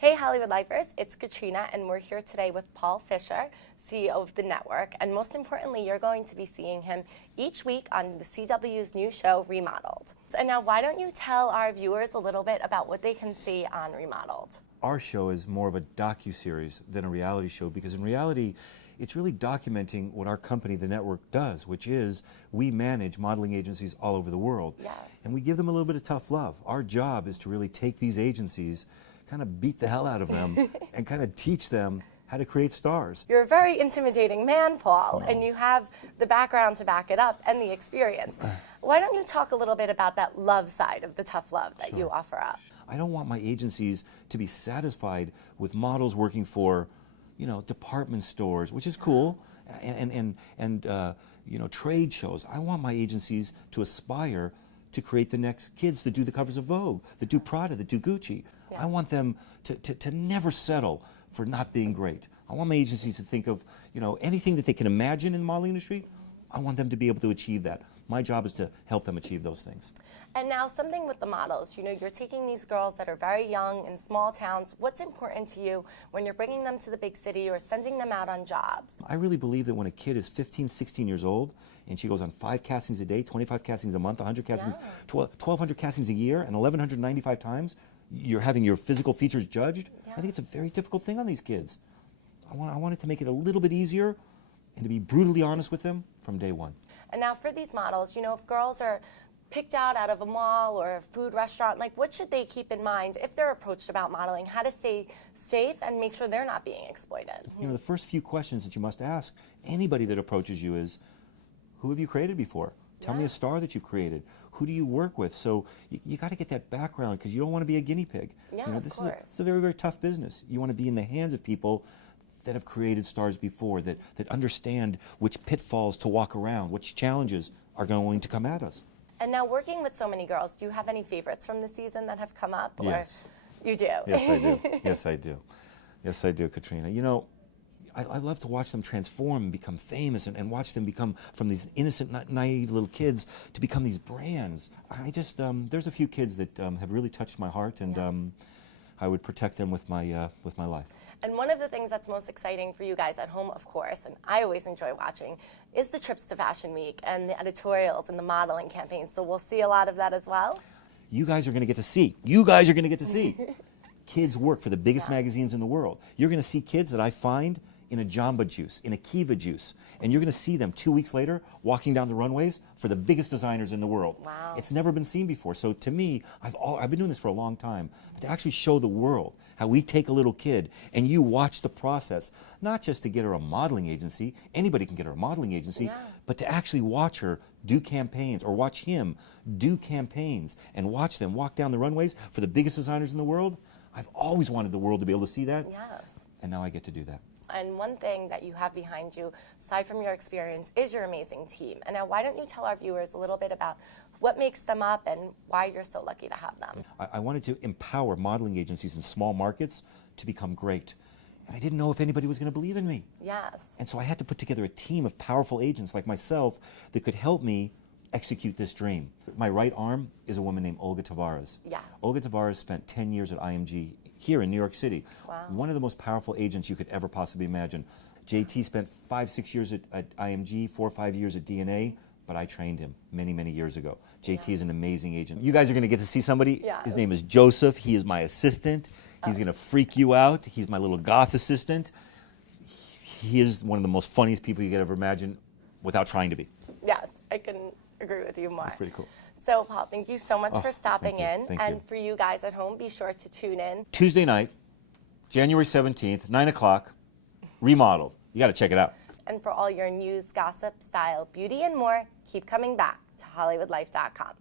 Hey Hollywood Lifers, it's Katrina and we're here today with Paul Fisher, CEO of the network, and most importantly you're going to be seeing him each week on the CW's new show Remodeled. And now why don't you tell our viewers a little bit about what they can see on Remodeled? Our show is more of a docuseries than a reality show because in reality it's really documenting what our company, the network, does, which is we manage modeling agencies all over the world. Yes. And we give them a little bit of tough love. Our job is to really take these agencies, kind of beat the hell out of them, and kind of teach them how to create stars. You're a very intimidating man, Paul, and you have the background to back it up and the experience. Why don't you talk a little bit about that love side of the tough love that you offer up? I don't want my agencies to be satisfied with models working for, you know, department stores, which is cool, and you know, trade shows. I want my agencies to aspire to create the next kids that do the covers of Vogue, that do Prada, that do Gucci. I want them to never settle for not being great. I want my agencies to think of, you know, anything that they can imagine in the modeling industry. I want them to be able to achieve that. My job is to help them achieve those things. And now something with the models, you know, you're taking these girls that are very young in small towns. What's important to you when you're bringing them to the big city or sending them out on jobs? I really believe that when a kid is 15, 16 years old and she goes on 5 castings a day, 25 castings a month, 100 castings, 1,200 castings a year, and 1,195 times you're having your physical features judged, I think it's a very difficult thing on these kids. I wanted to make it a little bit easier and to be brutally honest with them from day one. And now for these models, you know, if girls are picked out of a mall or a food restaurant, like what should they keep in mind if they're approached about modeling, how to stay safe and make sure they're not being exploited? You know, the first few questions that you must ask anybody that approaches you is, who have you created before? Tell me a star that you've created. Who do you work with? So you got to get that background because you don't want to be a guinea pig. Yeah, you know, of this course. is a very, very tough business. You want to be in the hands of people that have created stars before, that understand which pitfalls to walk around, which challenges are going to come at us. And now working with so many girls, do you have any favorites from the season that have come up? Yes. Or you do? Yes, I do. Yes, I do. Yes, I do, Katrina. You know, I love to watch them transform and become famous and watch them become from these innocent, naive little kids to become these brands. I just, there's a few kids that have really touched my heart, and I would protect them with my life. And one of the things that's most exciting for you guys at home, of course, and I always enjoy watching, is the trips to Fashion Week and the editorials and the modeling campaigns. So we'll see a lot of that as well. You guys are going to get to see. You guys are going to get to see. Kids work for the biggest magazines in the world. You're going to see kids that I find in a Jamba Juice, in a Kiva Juice, and you're going to see them 2 weeks later walking down the runways for the biggest designers in the world. Wow. It's never been seen before. So to me, I've been doing this for a long time, but to actually show the world how we take a little kid and you watch the process, not just to get her a modeling agency, anybody can get her a modeling agency, but to actually watch her do campaigns or watch him do campaigns and watch them walk down the runways for the biggest designers in the world. I've always wanted the world to be able to see that, and now I get to do that. And one thing that you have behind you, aside from your experience, is your amazing team. And now why don't you tell our viewers a little bit about what makes them up and why you're so lucky to have them? I wanted to empower modeling agencies in small markets to become great. And I didn't know if anybody was going to believe in me. Yes. And so I had to put together a team of powerful agents like myself that could help me execute this dream. My right arm is a woman named Olga Tavares. Yes. Olga Tavares spent 10 years at IMG here in New York City. Wow. One of the most powerful agents you could ever possibly imagine. JT spent 5-6 years at IMG, 4 or 5 years at DNA, but I trained him many, many years ago. JT is an amazing agent. You guys are going to get to see somebody. His name is Joseph. He is my assistant. He's going to freak you out. He's my little goth assistant. He is one of the most funniest people you could ever imagine without trying to be. Yes, I couldn't agree with you more. That's pretty cool. So, Paul, thank you so much for stopping in. Thank and you. for you guys at home, be sure to tune in. Tuesday night, January 17th, 9 o'clock, Remodeled. You got to check it out. And for all your news, gossip, style, beauty, and more, keep coming back to HollywoodLife.com.